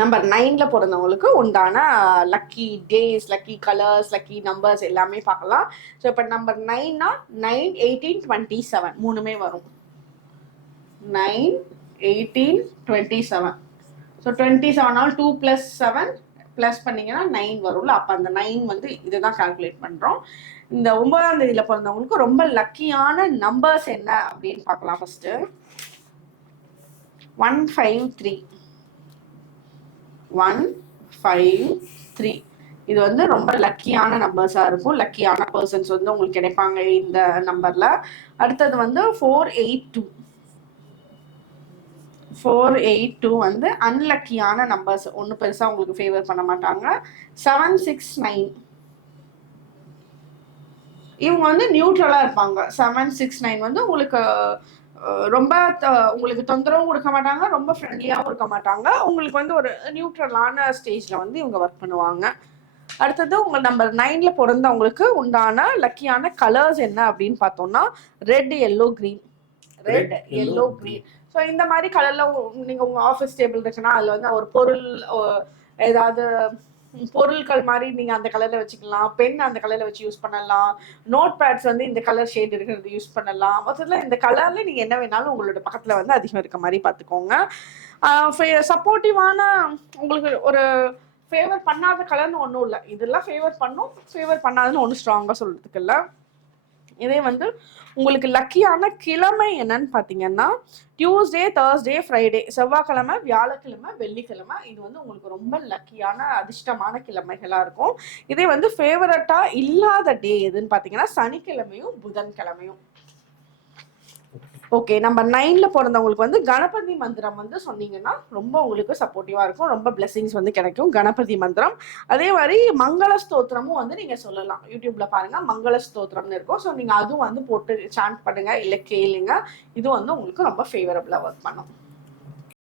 Number நைன்ல பிறந்தவங்களுக்கு உண்டான lucky days lucky colours lucky numbers எல்லாமே பார்க்கலாம். ஸோ இப்போ நம்பர் நைன்னா நைன் எயிட்டீன் டுவெண்ட்டி செவன் மூணுமே வரும். Nine eighteen twenty seven so twenty செவனால் two plus seven plus பண்ணீங்கன்னா நைன் வரும்ல. அப்போ அந்த நைன் வந்து இதுதான் கால்குலேட் பண்ணுறோம் இந்த ஒன்பதாம் தேதியில் பிறந்தவங்களுக்கு ரொம்ப லக்கியான நம்பர்ஸ் என்ன அப்படின்னு பார்க்கலாம் first one five three one five three இது வந்து ரொம்ப லக்கியான நம்பர்ஸாக இருக்கும். லக்கியான பர்சன்ஸ் வந்து உங்களுக்கு கிடைப்பாங்க இந்த நம்பரில் அடுத்தது வந்து four eight two four eight two வந்து அன்லக்கியான நம்பர்ஸ் ஒன்றும் பெருசாக உங்களுக்கு ஃபேவர் பண்ண மாட்டாங்க. செவன் சிக்ஸ் நைன் இவங்க வந்து நியூட்ரலாக இருப்பாங்க. செவன் சிக்ஸ் நைன் வந்து உங்களுக்கு ரொம்ப உங்களுக்கு தொந்தரவும் கொடுக்க மாட்டாங்க ரொம்ப ஃப்ரெண்ட்லியாகவும் இருக்க மாட்டாங்க. உங்களுக்கு வந்து ஒரு நியூட்ரலான ஸ்டேஜில் வந்து இவங்க ஒர்க் பண்ணுவாங்க. அடுத்தது உங்க நம்பர் நைன்ல பிறந்தவங்களுக்கு உண்டான லக்கியான கலர்ஸ் என்ன அப்படின்னு பார்த்தோம்னா red yellow green. Red yellow green. So இந்த மாதிரி கலர்ல நீங்க உங்க ஆஃபீஸ் டேபிள் இருக்குன்னா அதுல வந்து ஒரு பொருள் ஏதாவது பொருட்கள் மாதிரி நீங்க அந்த கலர்ல வச்சுக்கலாம். பென் அந்த கலர்ல வச்சு யூஸ் பண்ணலாம். நோட் பேட்ஸ் வந்து இந்த கலர் ஷேட் இருக்கிறது யூஸ் பண்ணலாம். மொத்தத்தில் இந்த கலர்ல நீங்க என்ன வேணாலும் உங்களோட பக்கத்துல வந்து அதிகம் இருக்க மாதிரி பார்த்துக்கோங்க. சப்போர்ட்டிவான உங்களுக்கு ஒரு ஃபேவர் பண்ணாத கலர்னு ஒன்றும் இல்லை. இதெல்லாம் ஃபேவர் பண்ணும். ஃபேவர் பண்ணாதுன்னு ஒன்றும் ஸ்ட்ராங்காக சொல்கிறதுக்கு இல்லை. இதே வந்து உங்களுக்கு லக்கியான கிழமை என்னன்னு பார்த்தீங்கன்னா டியூஸ்டே தேர்ஸ்டே ஃப்ரைடே செவ்வாய்க்கிழமை வியாழக்கிழமை வெள்ளிக்கிழமை இது வந்து உங்களுக்கு ரொம்ப லக்கியான அதிர்ஷ்டமான கிழமைகளாக இருக்கும். இதே வந்து ஃபேவரட்டாக இல்லாத டே எதுன்னு பார்த்தீங்கன்னா சனிக்கிழமையும் புதன்கிழமையும். ஓகே நம்ம நைன்ல பிறந்தவங்களுக்கு வந்து கணபதி மந்திரம் வந்து சொன்னீங்கன்னா ரொம்ப உங்களுக்கு சப்போர்ட்டிவா இருக்கும். ரொம்ப பிளெஸிங்ஸ் வந்து கிடைக்கும். கணபதி மந்திரம். அதே மாதிரி மங்கள ஸ்தோத்திரமும் வந்து நீங்க சொல்லலாம். யூடியூப்ல பாருங்க. மங்கள ஸ்தோத்திரம்னு இருக்கும். ஸோ நீங்க அதுவும் வந்து போட்டு சாண்ட் பண்ணுங்க. இல்லை கேளுங்க. இது வந்து உங்களுக்கு ரொம்ப ஃபேவரபிளா ஒர்க் பண்ணும்.